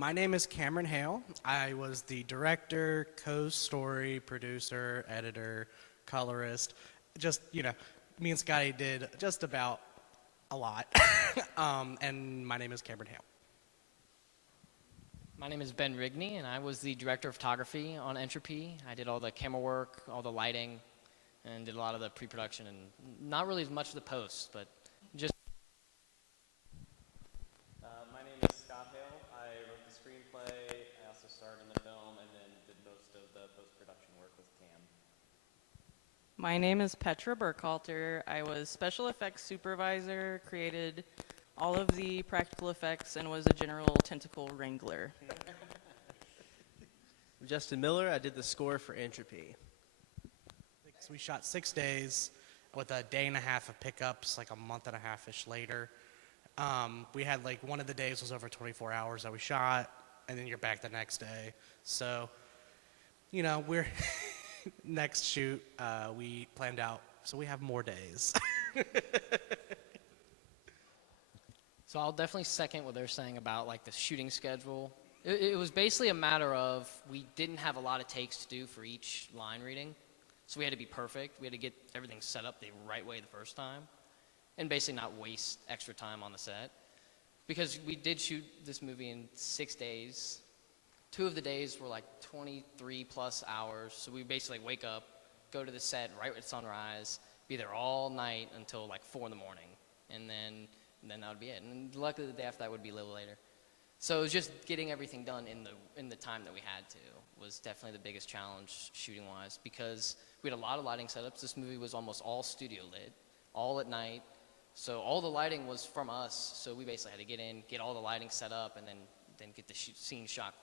My name is Cameron Hale. I was the director, co-story, producer, editor, colorist. Just, me and Scotty did just about a lot. And my name is Cameron Hale. My name is Ben Rigney, and I was the director of photography on Entropy. I did all the camera work, all the lighting, and did a lot of the pre-production, and not really as much of the post, but just... My name is Scott Hale. I wrote the screenplay. I also starred in the film, and then did most of the post-production work with Cam. My name is Petra Burkhalter. I was special effects supervisor, created all of the practical effects, and was a general tentacle wrangler. Justin Miller. I did the score for Entropy. So we shot 6 days with a day and a half of pickups, like a month and a half-ish later. We had one of the days was over 24 hours that we shot, and then you're back the next day. So, we're next shoot, we planned out, so we have more days. So I'll definitely second what they're saying about the shooting schedule. It was basically a matter of we didn't have a lot of takes to do for each line reading. So we had to be perfect. We had to get everything set up the right way the first time and basically not waste extra time on the set. Because we did shoot this movie in 6 days. 2 of the days were 23 plus hours. So we basically wake up, go to the set right at sunrise, be there all night until 4 in the morning. And then that would be it. And luckily the day after that would be a little later. So it was just getting everything done in the time that we had to was definitely the biggest challenge shooting-wise, because we had a lot of lighting setups. This movie was almost all studio lit, all at night. So all the lighting was from us. So we basically had to get in, get all the lighting set up, and then get the scene shot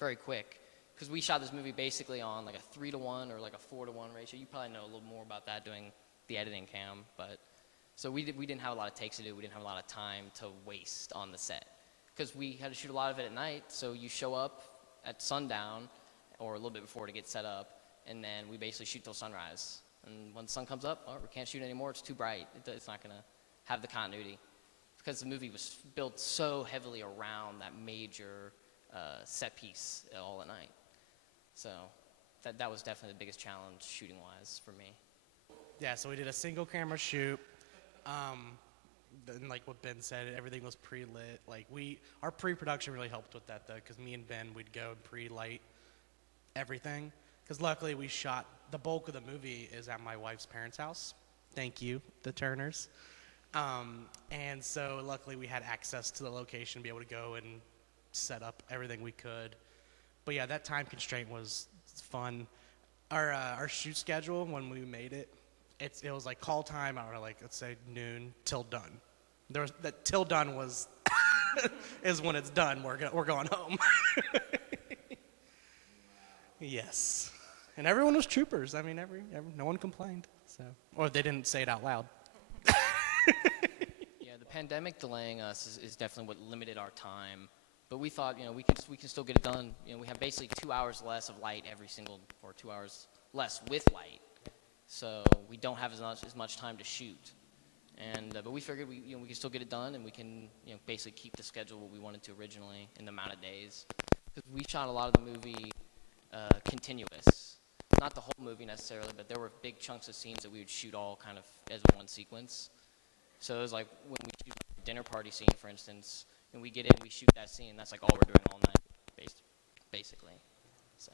very quick. Because we shot this movie basically on a 3-to-1 or a 4-to-1 ratio. You probably know a little more about that doing the editing, Cam, but... So we didn't have a lot of takes to do. We didn't have a lot of time to waste on the set because we had to shoot a lot of it at night. So you show up at sundown or a little bit before to get set up, and then we basically shoot till sunrise. And when the sun comes up, we can't shoot anymore. It's too bright. It's not going to have the continuity because the movie was built so heavily around that major set piece all at night. So that was definitely the biggest challenge shooting-wise for me. Yeah, so we did a single camera shoot. Then what Ben said, everything was pre-lit. Our pre-production really helped with that though, because me and Ben, we'd go and pre-light everything. Because luckily we shot, the bulk of the movie is at my wife's parents' house. Thank you, the Turners. And so luckily we had access to the location to be able to go and set up everything we could. But yeah, that time constraint was fun. Our shoot schedule when we made it, it was call time, I don't know, let's say noon till done. That till done was is when it's done. We're going home. Yes, and everyone was troopers. I mean, no one complained. So, or they didn't say it out loud. Yeah, the pandemic delaying us is definitely what limited our time. But we thought, we can still get it done. We have basically 2 hours less of light or 2 hours less with light. So we don't have as much time to shoot, but we figured we can still get it done, and we can basically keep the schedule what we wanted to originally in the amount of days. Because we shot a lot of the movie continuous, not the whole movie necessarily, but there were big chunks of scenes that we would shoot all kind of as one sequence. So it was when we shoot a dinner party scene, for instance, and we get in, we shoot that scene. That's all we're doing all night, basically. So.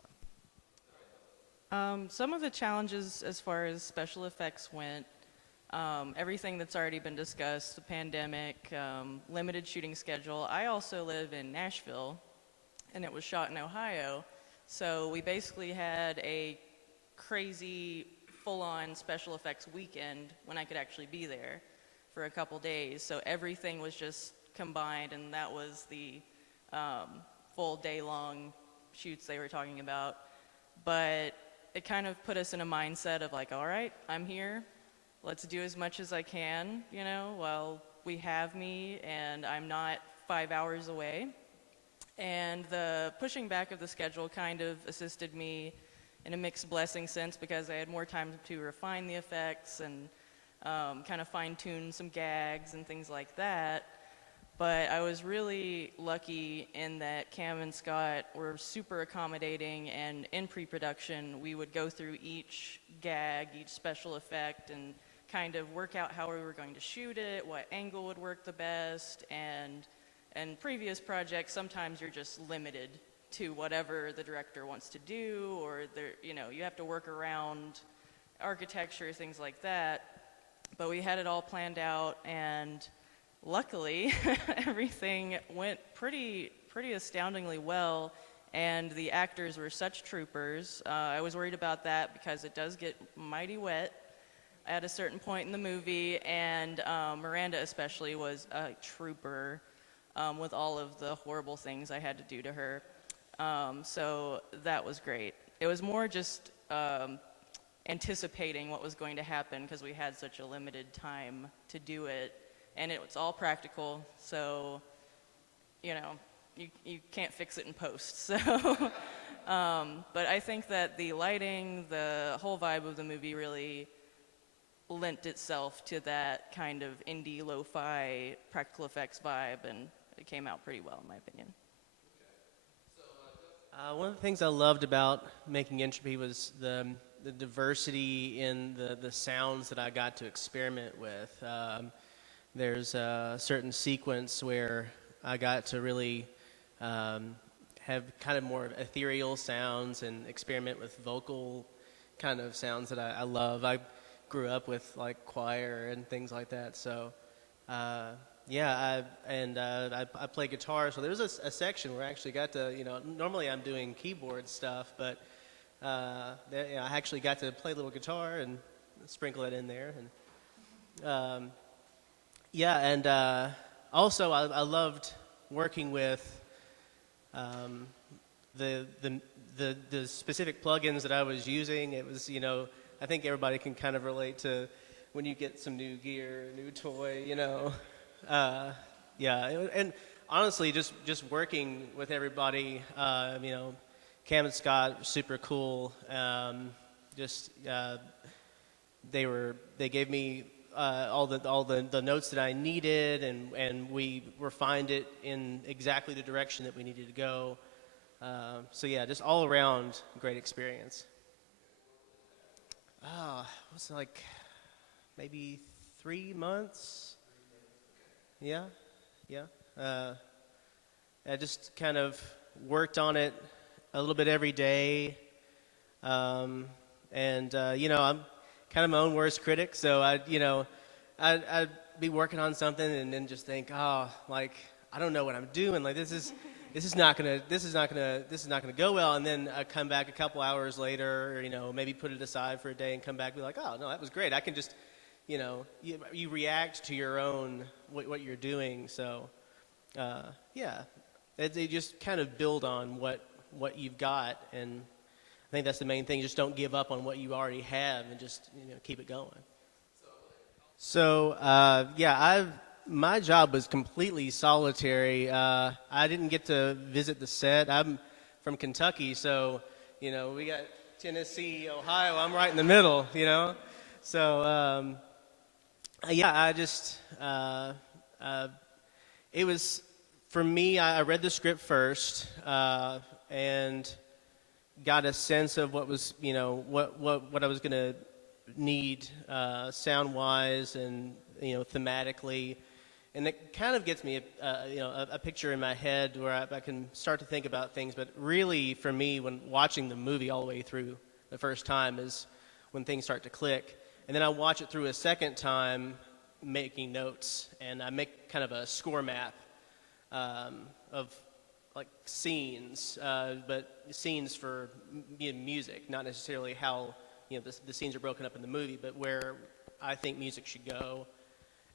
Some of the challenges as far as special effects went, everything that's already been discussed, the pandemic, limited shooting schedule. I also live in Nashville, and it was shot in Ohio, so we basically had a crazy full-on special effects weekend when I could actually be there for a couple days. So everything was just combined, and that was the full day-long shoots they were talking about. But it kind of put us in a mindset of all right, I'm here, let's do as much as I can, while we have me and I'm not 5 hours away. And the pushing back of the schedule kind of assisted me in a mixed blessing sense because I had more time to refine the effects and kind of fine-tune some gags and things like that. But I was really lucky in that Cam and Scott were super accommodating, and in pre-production we would go through each gag, each special effect, and kind of work out how we were going to shoot it, what angle would work the best, and previous projects, sometimes you're just limited to whatever the director wants to do, or you have to work around architecture, things like that. But we had it all planned out, and luckily everything went pretty astoundingly well, and the actors were such troopers. I was worried about that because it does get mighty wet at a certain point in the movie, and Miranda especially was a trooper with all of the horrible things I had to do to her. So that was great. It was more just anticipating what was going to happen because we had such a limited time to do it, and it was all practical, so you can't fix it in post. So but I think that the lighting, the whole vibe of the movie really lent itself to that kind of indie lo-fi practical effects vibe, and it came out pretty well in my opinion. One of the things I loved about making Entropy was the diversity in the sounds that I got to experiment with. There's a certain sequence where I got to really have kind of more ethereal sounds and experiment with vocal kind of sounds that I love. I grew up with like choir and things like that, so yeah, I play guitar, so there was a section where I actually got to, normally I'm doing keyboard stuff, but I actually got to play a little guitar and sprinkle it in there. And also I loved working with the specific plugins that I was using. It was, I think everybody can kind of relate to when you get some new gear, new toy, and honestly, just working with everybody, Cam and Scott were super cool. They gave me all the notes that I needed, and we refined it in exactly the direction that we needed to go. So yeah, just all around great experience. It was like maybe 3 months. Yeah. I just kind of worked on it a little bit every day, I'm kind of my own worst critic, so I'd be working on something and then just think, I don't know what I'm doing. Like this is not gonna go well. And then I come back a couple hours later, or maybe put it aside for a day and come back and be like, oh no, that was great. I can just, you react to your own what you're doing. So they just kind of build on what you've got, and I think that's the main thing. Just don't give up on what you already have, and just keep it going. So my job was completely solitary. I didn't get to visit the set. I'm from Kentucky, so we got Tennessee, Ohio. I'm right in the middle, So I just it was for me. I read the script first and got a sense of what was what I was going to need sound-wise and thematically, and it kind of gets me a picture in my head where I can start to think about things. But really, for me, when watching the movie all the way through the first time is when things start to click, and then I watch it through a second time, making notes, and I make kind of a score map of like scenes, but scenes for music, not necessarily how the scenes are broken up in the movie, but where I think music should go.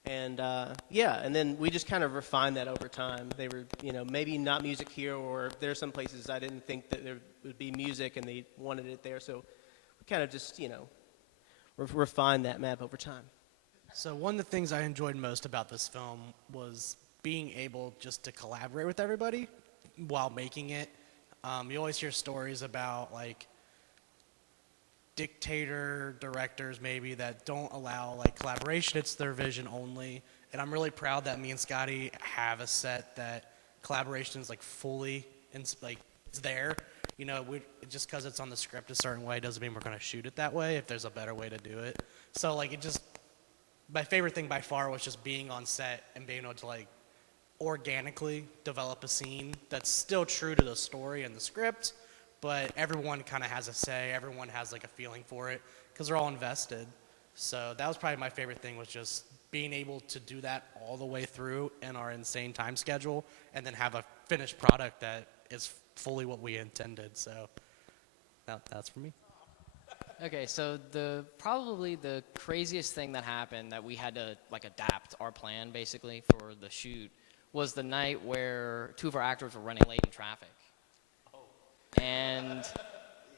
And and then we just kind of refined that over time. They were maybe not music here, or there are some places I didn't think that there would be music and they wanted it there, so we kind of just refined that map over time. So one of the things I enjoyed most about this film was being able just to collaborate with everybody while making it. You always hear stories about like dictator directors maybe that don't allow like collaboration. It's their vision only. And I'm really proud that me and Scotty have a set that collaboration is like fully, like it's there. You know, just because it's on the script a certain way doesn't mean we're going to shoot it that way if there's a better way to do it. So like my favorite thing by far was just being on set and being able to like organically develop a scene that's still true to the story and the script, but everyone kind of has a say, everyone has like a feeling for it because they're all invested. So that was probably my favorite thing, was just being able to do that all the way through in our insane time schedule and then have a finished product that is fully what we intended. So that's for me. Okay, so probably the craziest thing that happened that we had to like adapt our plan basically for the shoot was the night where 2 of our actors were running late in traffic. And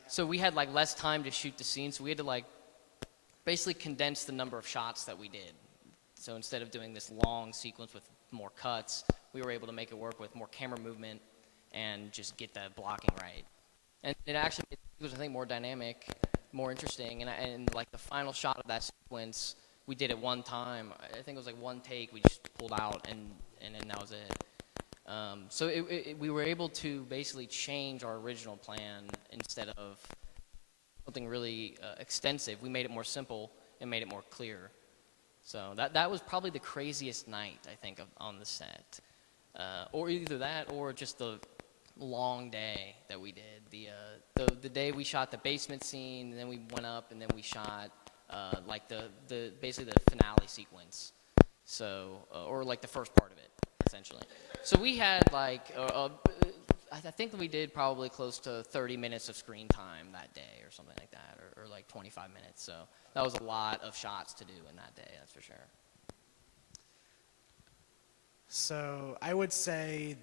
so we had like less time to shoot the scene, so we had to like basically condense the number of shots that we did. So instead of doing this long sequence with more cuts, we were able to make it work with more camera movement and just get that blocking right. And it actually was, I think, more dynamic, more interesting. And like the final shot of that sequence, we did it one time. I think it was like one take. We just pulled out, and then that was it. So we were able to basically change our original plan instead of something really extensive. We made it more simple and made it more clear. So that was probably the craziest night, I think, on the set. Or either that or just the long day that we did. The day we shot the basement scene, and then we went up, and then we shot like basically the finale sequence. So, or like the first part of it, essentially. So we had like, I think we did probably close to 30 minutes of screen time that day or something like that, or like 25 minutes. So that was a lot of shots to do in that day, that's for sure. So I would say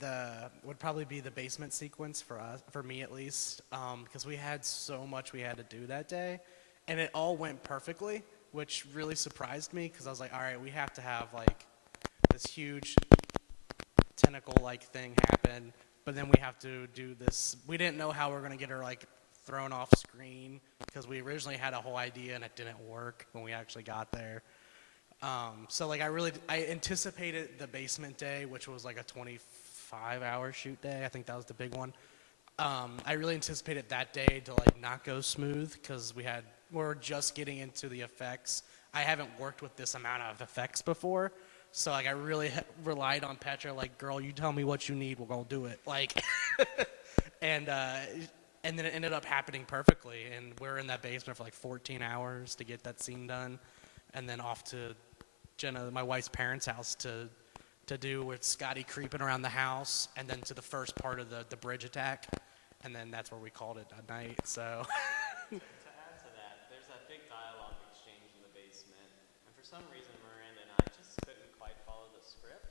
would probably be the basement sequence for me at least, because we had so much we had to do that day, and it all went perfectly, which really surprised me because I was like, all right, we have to have like this huge tentacle-like thing happen, but then we have to do this. We didn't know how we were going to get her like thrown off screen because we originally had a whole idea and it didn't work when we actually got there. So like I anticipated the basement day, which was like a 25-hour shoot day. I think that was the big one. I really anticipated that day to like not go smooth because we're just getting into the effects. I haven't worked with this amount of effects before, so like I really relied on Petra. Like, girl, you tell me what you need, we're gonna do it. Like, and then it ended up happening perfectly. And we were in that basement for like 14 hours to get that scene done, and then off to Jenna, my wife's parents' house to do with Scotty creeping around the house, and then to the first part of the bridge attack, and then that's where we called it a night. So. To add to that, there's that big dialogue exchange in the basement, and for some reason Miranda and I just couldn't quite follow the script,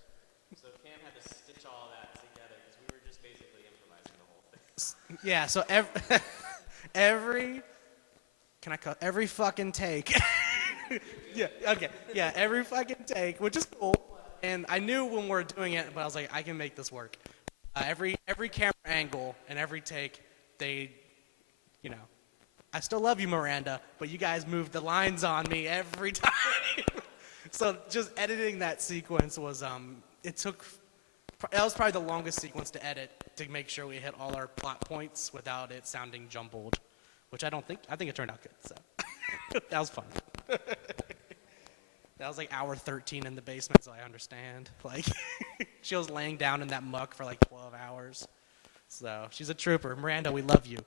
so Cam had to stitch all that together because we were just basically improvising the whole thing. Yeah, so every fucking take. Yeah, okay. Yeah, every fucking take, which is cool. And I knew when we were doing it, but I was like, I can make this work. Every camera angle and every take, I still love you, Miranda, but you guys moved the lines on me every time. So just editing that sequence was, that was probably the longest sequence to edit to make sure we hit all our plot points without it sounding jumbled, which I think it turned out good, so that was fun. That was like hour 13 in the basement, so I understand. Like, she was laying down in that muck for like 12 hours. So she's a trooper. Miranda, we love you.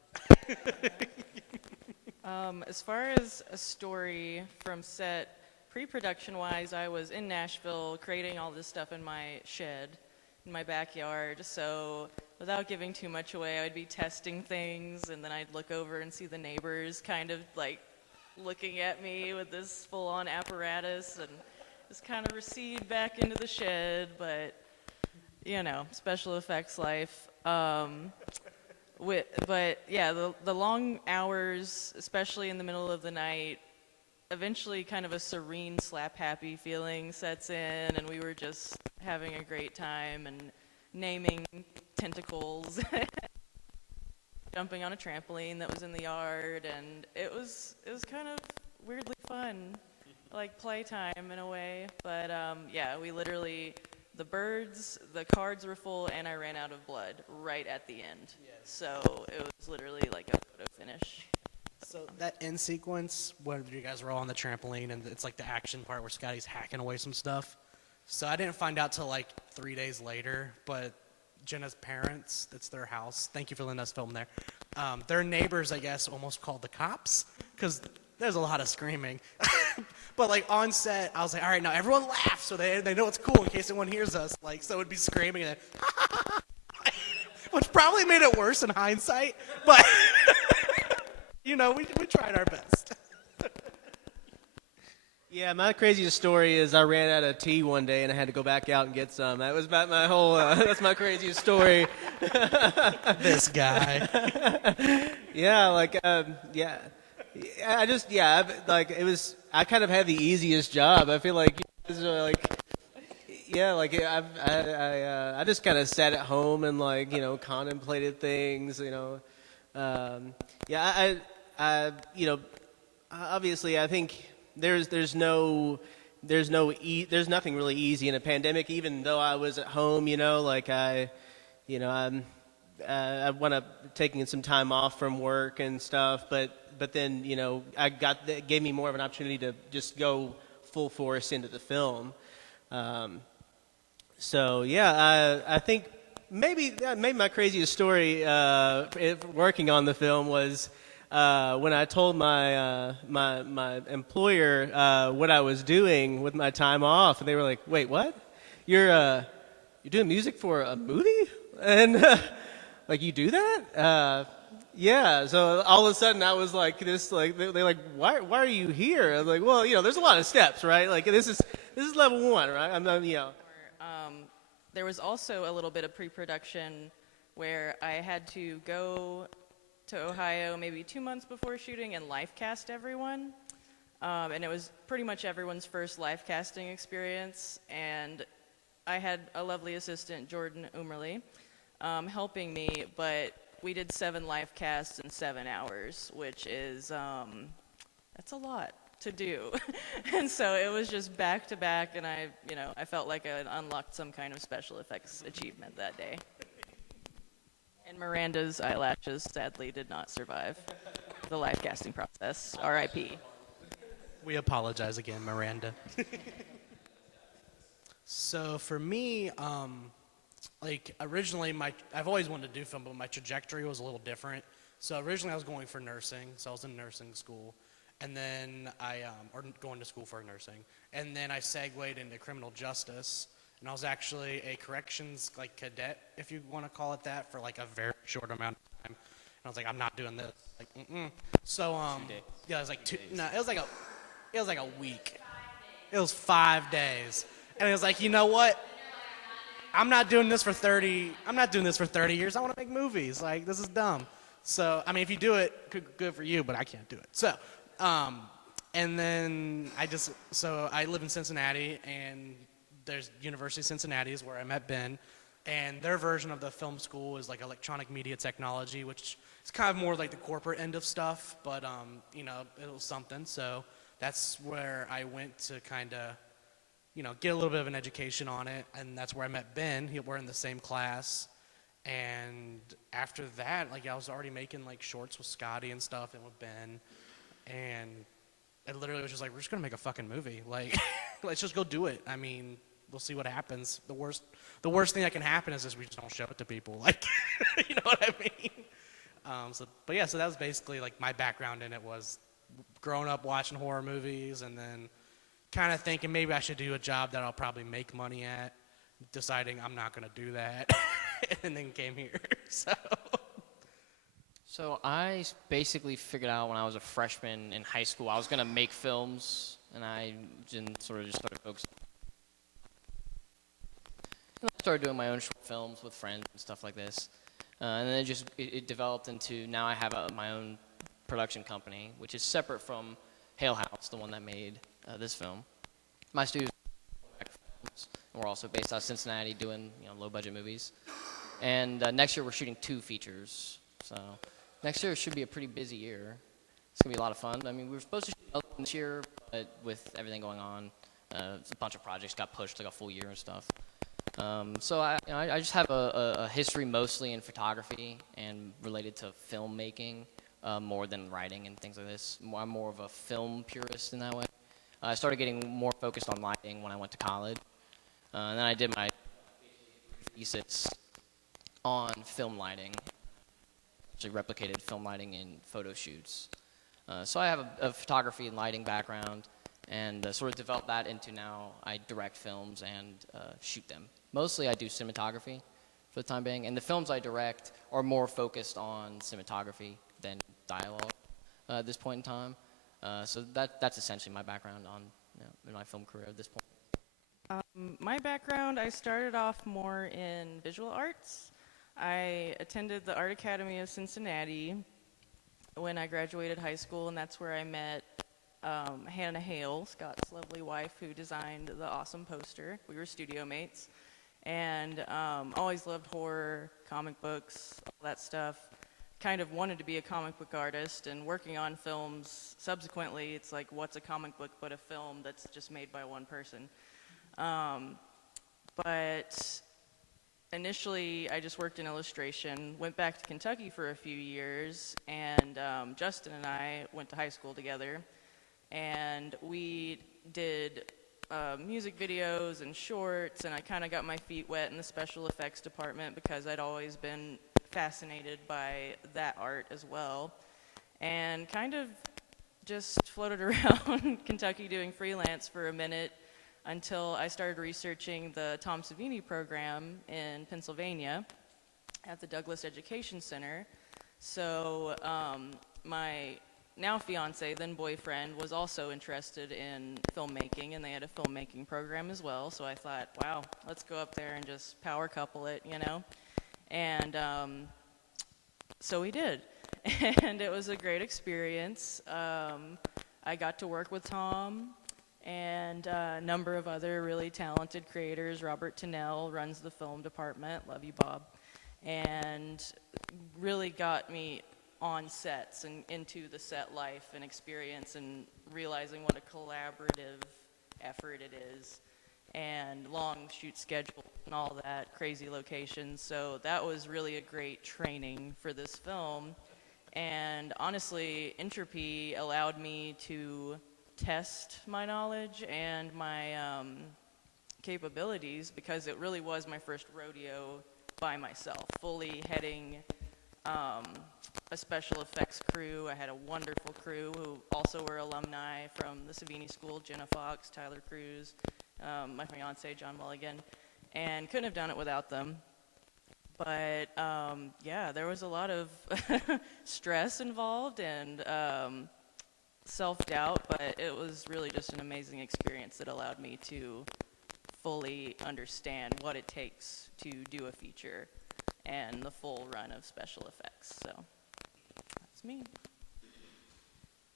As far as a story from set, pre-production wise, I was in Nashville creating all this stuff in my shed, in my backyard. So without giving too much away, I would be testing things, and then I'd look over and see the neighbors kind of like looking at me with this full-on apparatus, and just kind of recede back into the shed. But special effects life. But yeah, the long hours, especially in the middle of the night, eventually kind of a serene slap-happy feeling sets in, and we were just having a great time and naming tentacles, jumping on a trampoline that was in the yard, and it was kind of weirdly fun. like playtime in a way. But yeah, we literally, the birds, the cards were full, and I ran out of blood right at the end. So it was literally like a photo finish. So that end sequence, when you guys were all on the trampoline, and it's like the action part where Scotty's hacking away some stuff. So I didn't find out till like 3 days later, but Jenna's parents, that's their house. Thank you for letting us film there. Their neighbors, I guess, almost called the cops because there's a lot of screaming. But like on set, I was like, all right, now everyone laugh so they know it's cool in case anyone hears us. Like, so it would be screaming and then, which probably made it worse in hindsight, but you know, we tried our best. Yeah, my craziest story is I ran out of tea one day and I had to go back out and get some. That was about my whole, that's my craziest story. This guy. Yeah, like, yeah. I just, yeah, like, it was, I kind of had the easiest job. I feel like, you guys are like, yeah, like, I just kind of sat at home and, like, you know, contemplated things, you know. Yeah, you know, obviously, I think there's nothing really easy in a pandemic. Even though I was at home, you know, like I wound up taking some time off from work and stuff. But then, you know, that gave me more of an opportunity to just go full force into the film. So yeah, I think maybe my craziest story working on the film was. When I told my employer what I was doing with my time off, and they were like, "Wait, what? You're doing music for a movie? And like you do that?" Yeah. So all of a sudden, I was like, "This like they're like, why are you here?" I was like, "Well, you know, there's a lot of steps, right? Like this is level one, right? You know." There was also a little bit of pre-production where I had to go to Ohio maybe 2 months before shooting and live cast everyone. And it was pretty much everyone's first live casting experience. And I had a lovely assistant, Jordan Umerly, helping me, but we did 7 live casts in 7 hours, which is, that's a lot to do. And so it was just back to back, and I felt like I unlocked some kind of special effects achievement that day. And Miranda's eyelashes sadly did not survive the live casting process. R.I.P. We apologize again, Miranda. So for me, like originally I've always wanted to do film, but my trajectory was a little different. So originally I was going for nursing, so I was in nursing school, and then or going to school for nursing, and then I segued into criminal justice. And I was actually a corrections like cadet, if you want to call it that, for like a very short amount of time. And I was like, I'm not doing this. Like, So yeah, it was like it was like a week. It was 5 days, and it was like, you know what? I'm not doing this for 30 years. I want to make movies. Like, this is dumb. So I mean, if you do it, good for you, but I can't do it. So. And then I live in Cincinnati, and there's University of Cincinnati is where I met Ben, and their version of the film school is like electronic media technology, which is kind of more like the corporate end of stuff, but you know, it was something. So that's where I went to kind of, you know, get a little bit of an education on it, and that's where I met Ben. We're in the same class, and after that, like I was already making like shorts with Scotty and stuff, and with Ben, and it literally was just like, we're just gonna make a fucking movie. Like, let's just go do it. I mean, we'll see what happens. The worst thing that can happen is just we just don't show it to people. Like, you know what I mean? But yeah, so that was basically like my background in it was growing up watching horror movies, and then kind of thinking maybe I should do a job that I'll probably make money at, deciding I'm not gonna do that, and then came here. So I basically figured out when I was a freshman in high school I was going to make films, and I sort of just started focusing. And I started doing my own short films with friends and stuff like this. And then it developed into, now I have my own production company, which is separate from Hale House, the one that made this film. My studio's films, and we're also based out of Cincinnati doing low-budget movies. And next year we're shooting 2 features. So next year should be a pretty busy year. It's going to be a lot of fun. I mean, we were supposed to shoot another one this year, but but with everything going on, a bunch of projects got pushed like a full year and stuff. So I just have a history mostly in photography and related to filmmaking more than writing and things like this. I'm more of a film purist in that way. I started getting more focused on lighting when I went to college. And then I did my thesis on film lighting, actually replicated film lighting in photo shoots. So I have a photography and lighting background, and sort of developed that into now I direct films and shoot them. Mostly I do cinematography for the time being, and the films I direct are more focused on cinematography than dialogue at this point in time. So that's essentially my background on in my film career at this point. My background, I started off more in visual arts. I attended the Art Academy of Cincinnati when I graduated high school, and that's where I met Hannah Hale, Scott's lovely wife, who designed the awesome poster. We were studio mates, and always loved horror, comic books, all that stuff. Kind of wanted to be a comic book artist, and working on films subsequently, it's like, what's a comic book but a film that's just made by one person? But initially, I just worked in illustration, went back to Kentucky for a few years, and Justin and I went to high school together, and we did music videos and shorts, and I kind of got my feet wet in the special effects department because I'd always been fascinated by that art as well, and kind of just floated around Kentucky doing freelance for a minute until I started researching the Tom Savini program in Pennsylvania at the Douglas Education Center. So my now fiance, then boyfriend, was also interested in filmmaking, and they had a filmmaking program as well. So I thought, wow, let's go up there and just power couple it, you know? And so we did. And it was a great experience. I got to work with Tom and a number of other really talented creators. Robert Tennell runs the film department. Love you, Bob. And really got me on sets and into the set life and experience and realizing what a collaborative effort it is, and long shoot schedule and all that, crazy locations. So that was really a great training for this film. And honestly, Entropy allowed me to test my knowledge and my capabilities, because it really was my first rodeo by myself, fully heading a special effects crew. I had a wonderful crew who also were alumni from the Savini School: Jenna Fox, Tyler Cruz, my fiance John Mulligan, and couldn't have done it without them. But yeah, there was a lot of stress involved and self-doubt, but it was really just an amazing experience that allowed me to fully understand what it takes to do a feature and the full run of special effects. So that's me.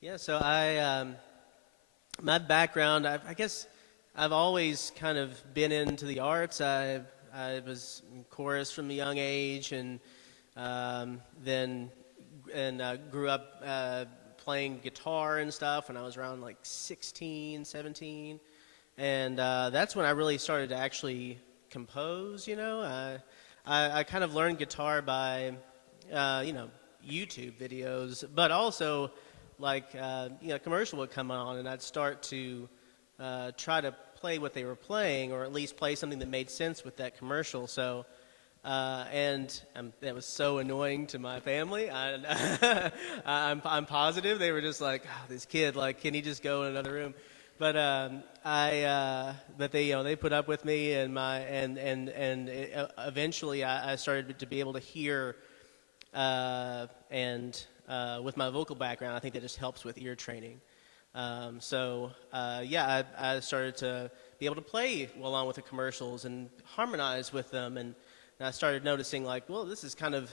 Yeah, so my background, I guess I've always kind of been into the arts. I was in chorus from a young age, and then grew up playing guitar and stuff when I was around like 16, 17. And that's when I really started to actually compose, you know. I kind of learned guitar by, YouTube videos, but also like, commercial would come on, and I'd start to try to play what they were playing, or at least play something that made sense with that commercial. So, and that was so annoying to my family. I'm positive they were just like, oh, this kid, like, can he just go in another room? But but they put up with me, and eventually I started to be able to hear, and with my vocal background, I think that just helps with ear training. I started to be able to play along with the commercials and harmonize with them, and I started noticing, like, well, this is kind of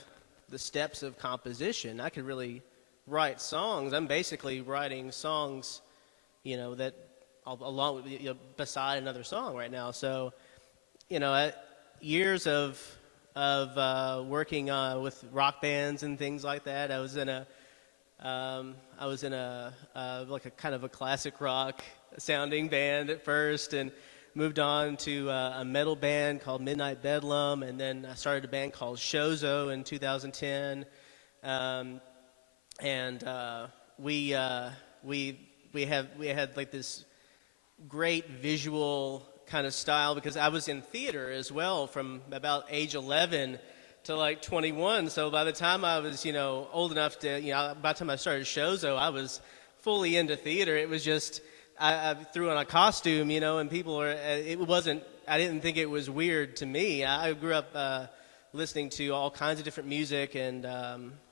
the steps of composition. I could really write songs. I'm basically writing songs, that along with, beside another song right now. So, years of working with rock bands and things like that. I was in I was in like a kind of a classic rock sounding band at first, and moved on to a metal band called Midnight Bedlam, and then I started a band called Shozo in 2010. We had like this great visual kind of style, because I was in theater as well from about age 11 to like 21. So by the time I was, old enough to, by the time I started Shozo, I was fully into theater. It was just, I threw on a costume, and people were, I didn't think it was weird to me. I grew up listening to all kinds of different music, and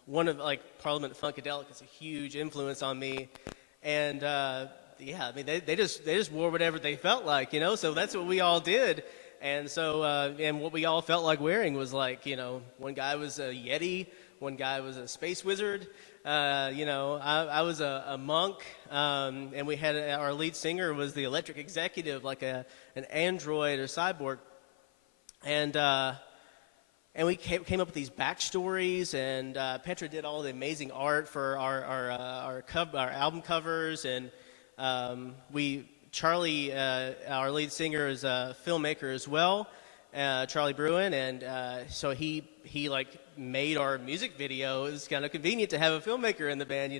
one of, like, Parliament Funkadelic is a huge influence on me. And, they just wore whatever they felt like, so that's what we all did. And so, and what we all felt like wearing was like, one guy was a Yeti, one guy was a space wizard, I was a monk, and we had our lead singer was the electric executive, like an android or cyborg. And we came up with these backstories, and Petra did all the amazing art for our album covers, and Charlie, our lead singer, is a filmmaker as well, Charlie Bruin, and so he like made our music video. It was kind of convenient to have a filmmaker in the band,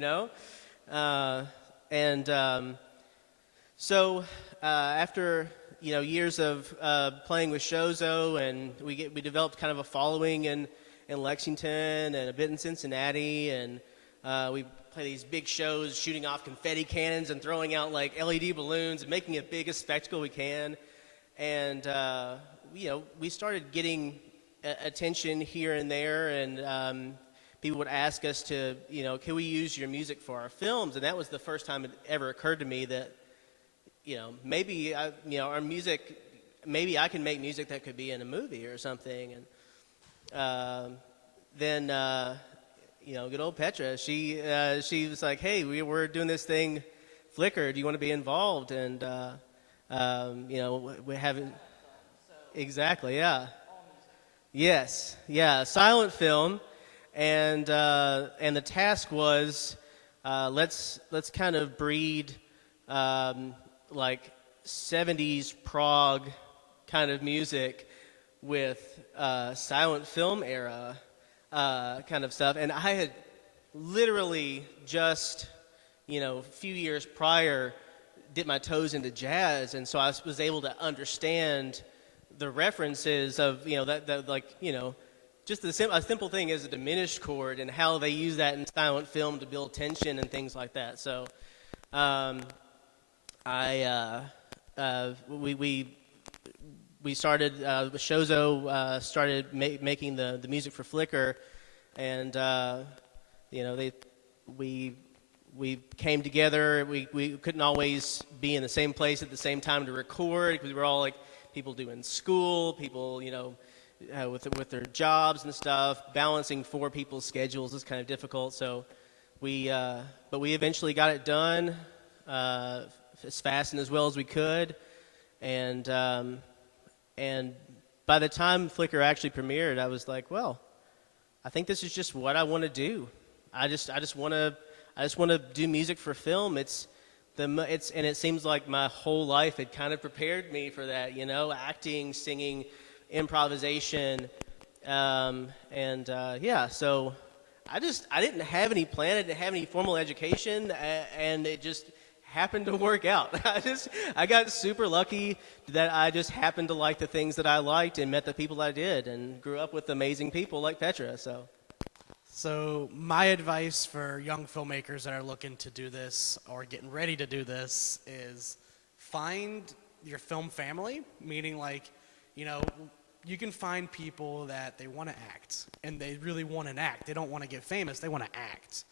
So after years of playing with Shozo, and we developed kind of a following in Lexington and a bit in Cincinnati, and we play these big shows, shooting off confetti cannons and throwing out like LED balloons and making it biggest spectacle we can. And we started getting attention here and there, and people would ask us to, can we use your music for our films? And that was the first time it ever occurred to me that, maybe our music, maybe I can make music that could be in a movie or something. And then good old Petra, she was like, hey, we're doing this thing, Flickr, do you want to be involved? And we haven't. Exactly, yeah. Yes, yeah, silent film, and the task was, let's kind of breed like 70s prog kind of music with silent film era kind of stuff. And I had literally just, a few years prior, dipped my toes into jazz, and so I was able to understand the references of, just a simple thing as a diminished chord, and how they use that in silent film to build tension and things like that. So we started, Shozo started making the music for Flickr, and we came together. We couldn't always be in the same place at the same time to record, because we were all like people doing school, people with their jobs and stuff. Balancing 4 people's schedules is kind of difficult. So but we eventually got it done as fast and as well as we could, and by the time Flickr actually premiered, I was like, well, I think this is just what I want to do. I just want to do music for film. And it seems like my whole life had kind of prepared me for that, acting, singing, improvisation, so I didn't have any plan, I didn't have any formal education, and it just happened to work out. I got super lucky that I just happened to like the things that I liked and met the people I did, and grew up with amazing people like Petra. So my advice for young filmmakers that are looking to do this or getting ready to do this is find your film family, meaning like, you can find people that they want to act, and they really want to act. They don't want to get famous, they want to act,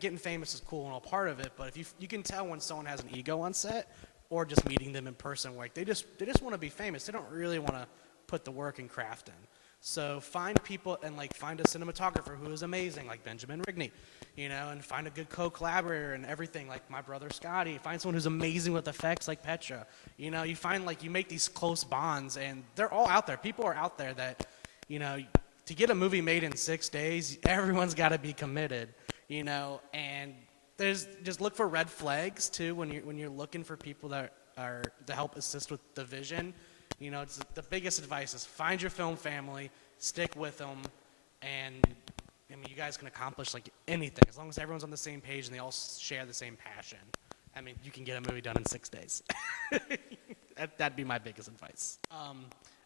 Getting famous is cool and all part of it, but if you can tell when someone has an ego on set, or just meeting them in person, like they just want to be famous. They don't really want to put the work and craft in. So find people, and like find a cinematographer who is amazing, like Benjamin Rigney, and find a good co-collaborator and everything, like my brother Scotty. Find someone who's amazing with effects, like Petra. You find, like, you make these close bonds, and they're all out there. People are out there that, to get a movie made in 6 days, everyone's got to be committed. you know, and there's just look for red flags too when you're looking for people that are to help assist with the vision. You know, it's the biggest advice is find your film family, stick with them, and I mean, you guys can accomplish like anything as long as everyone's on the same page and they all share the same passion. I mean, you can get a movie done in 6 days. That'd be my biggest advice.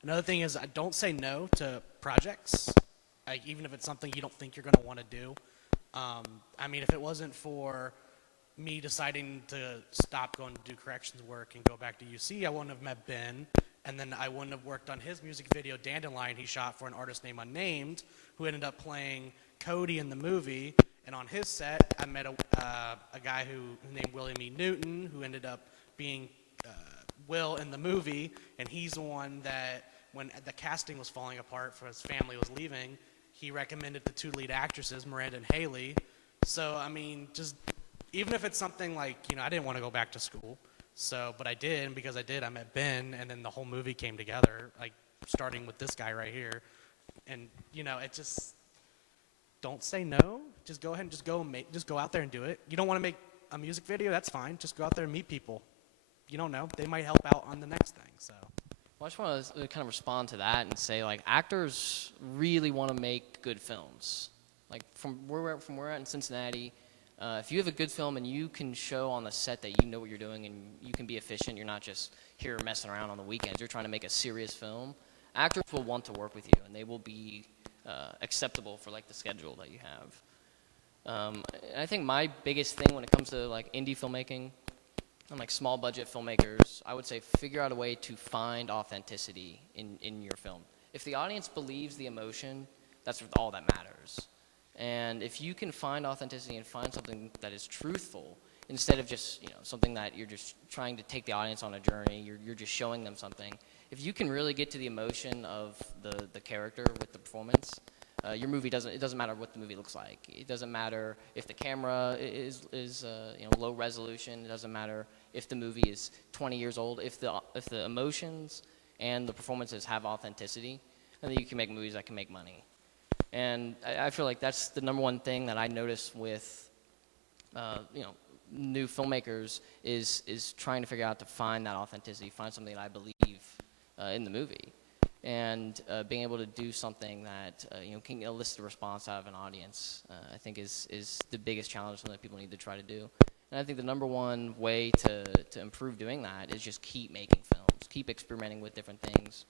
Another thing is, don't say no to projects, like even if it's something you don't think you're going to want to do. I mean, if it wasn't for me deciding to stop going to do corrections work and go back to UC, I wouldn't have met Ben, and then I wouldn't have worked on his music video, Dandelion, he shot for an artist named Unnamed, who ended up playing Cody in the movie. And on his set, I met a guy who named William E. Newton, who ended up being Will in the movie, and he's the one that, when the casting was falling apart for his family was leaving, he recommended the 2 lead actresses, Miranda and Haley. So, I mean, just even if it's something like, you know, I didn't want to go back to school, so, but I did, and because I did, I met Ben, and then the whole movie came together, like, starting with this guy right here. And, you know, it just, don't say no. Just go ahead and just go out there and do it. You don't want to make a music video? That's fine. Just go out there and meet people. You don't know. They might help out on the next thing, so. Well, I just want to kind of respond to that and say, like, actors really want to make good films. Like, from where we're at in Cincinnati, if you have a good film and you can show on the set that you know what you're doing and you can be efficient, you're not just here messing around on the weekends, you're trying to make a serious film, actors will want to work with you, and they will be acceptable for, like, the schedule that you have. I think my biggest thing when it comes to, like, indie filmmaking and, like, small budget filmmakers, I would say figure out a way to find authenticity in your film. If the audience believes the emotion, that's all that matters. And if you can find authenticity and find something that is truthful, instead of just, you know, something that you're just trying to take the audience on a journey, you're just showing them something. If you can really get to the emotion of the character with the performance, your movie it doesn't matter what the movie looks like. It doesn't matter if the camera is you know, low resolution. It doesn't matter if the movie is 20 years old. If the emotions and the performances have authenticity, then you can make movies that can make money. And I feel like that's the number one thing that I notice with you know, new filmmakers is trying to figure out to find that authenticity, find something that I believe in the movie, and being able to do something that you know, can elicit a response out of an audience. I think is the biggest challenge that people need to try to do. And I think the number one way to improve doing that is just keep making films, keep experimenting with different things.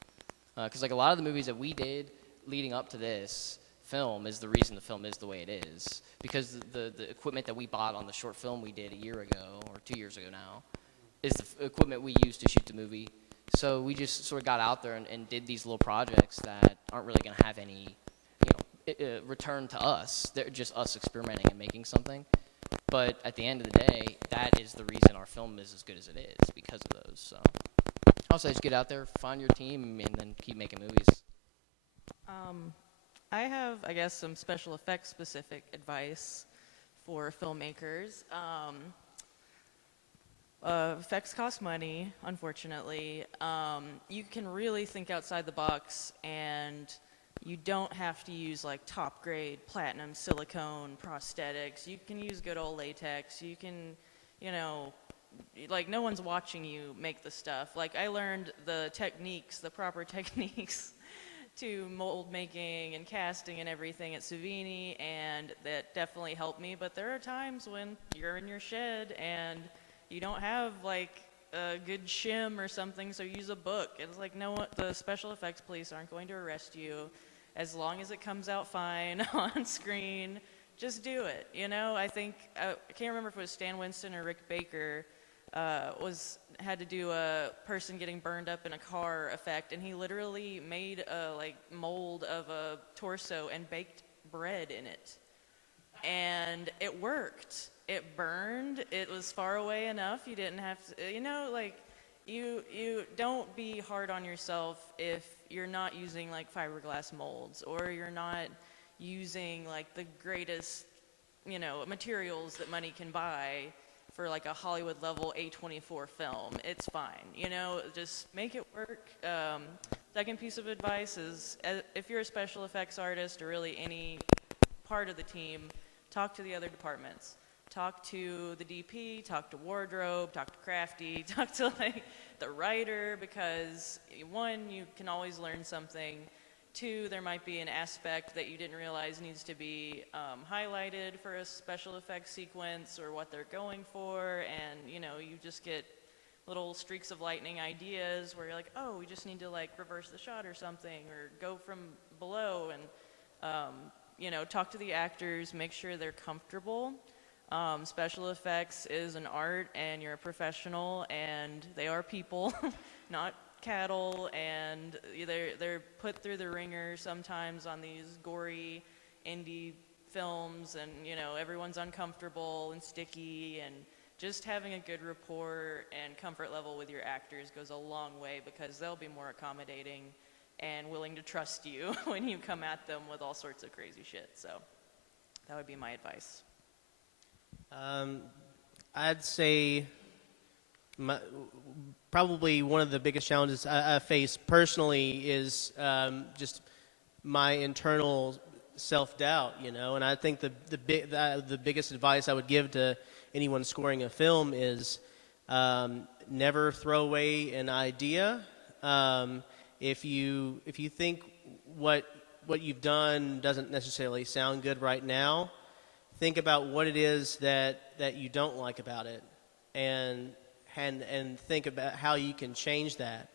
Because like a lot of the movies that we did leading up to this film is the reason the film is the way it is. Because the equipment that we bought on the short film we did a year ago, or 2 years ago now, is the equipment we used to shoot the movie. So we just sort of got out there and did these little projects that aren't really going to have any, you know, return to us. They're just us experimenting and making something. But at the end of the day, that is the reason our film is as good as it is, because of those. So I'll say just get out there, find your team, and then keep making movies. I have, I guess, some special effects specific advice for filmmakers. Effects cost money, unfortunately. You can really think outside the box, and you don't have to use like top grade platinum silicone prosthetics. You can use good old latex. You can, you know, like no one's watching you make the stuff. Like I learned the techniques, the proper techniques to mold making and casting and everything at Savini, and that definitely helped me. But there are times when you're in your shed and you don't have like a good shim or something, so use a book. It's like no, the special effects police aren't going to arrest you as long as it comes out fine on screen. Just do it. You know, I think I can't remember if it was Stan Winston or Rick Baker had to do a person getting burned up in a car effect, and he literally made a like mold of a torso and baked bread in it, and it worked. It burned. It was far away enough. You didn't have to, you know, like you don't be hard on yourself if you're not using like fiberglass molds, or you're not using like the greatest, you know, materials that money can buy for like a Hollywood level A24 film. It's fine, you know, just make it work. Second piece of advice is if you're a special effects artist or really any part of the team, talk to the other departments. Talk to the DP, talk to wardrobe, talk to crafty, talk to like the writer, because one, you can always learn something. Two, there might be an aspect that you didn't realize needs to be highlighted for a special effects sequence or what they're going for, and you know, you just get little streaks of lightning ideas where you're like, oh, we just need to like reverse the shot or something, or go from below, and you know, talk to the actors, make sure they're comfortable. Special effects is an art, and you're a professional, and they are people, not cattle, and they're put through the ringer sometimes on these gory indie films, and you know, everyone's uncomfortable and sticky, and just having a good rapport and comfort level with your actors goes a long way, because they'll be more accommodating and willing to trust you when you come at them with all sorts of crazy shit. So that would be my advice. I'd say probably one of the biggest challenges I face personally is just my internal self-doubt, you know. And I think the biggest advice I would give to anyone scoring a film is never throw away an idea. If you think what you've done doesn't necessarily sound good right now, think about what it is that you don't like about it, and think about how you can change that.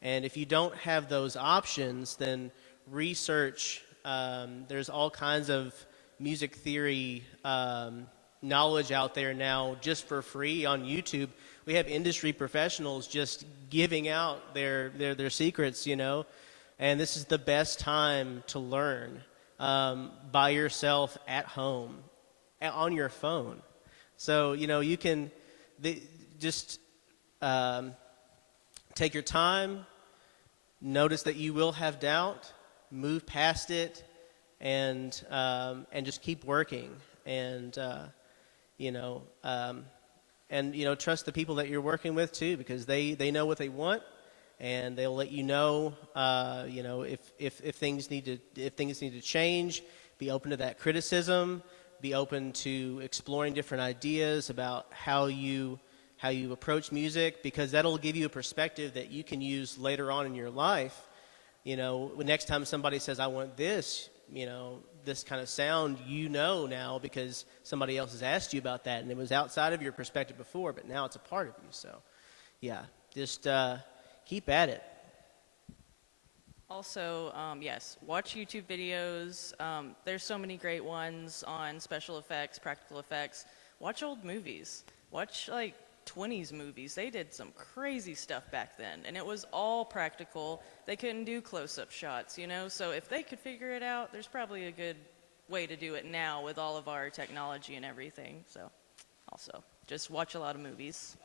And if you don't have those options, then research. There's all kinds of music theory knowledge out there now just for free on YouTube. We have industry professionals just giving out their secrets, you know. And this is the best time to learn by yourself at home, on your phone. So, you know, you can just take your time, notice that you will have doubt, move past it, and just keep working, and trust the people that you're working with too, because they know what they want, and they'll let you know, if things need to change. Be open to that criticism. Be open to exploring different ideas about how you approach music, because that'll give you a perspective that you can use later on in your life. You know, next time somebody says, I want this, you know, this kind of sound, you know now, because somebody else has asked you about that, and it was outside of your perspective before, but now it's a part of you. So, yeah, just keep at it. Also, yes, watch YouTube videos. There's so many great ones on special effects, practical effects. Watch old movies. Watch, like, 20s movies. They did some crazy stuff back then, and it was all practical. They couldn't do close-up shots, you know? So if they could figure it out, there's probably a good way to do it now with all of our technology and everything. So, also, just watch a lot of movies.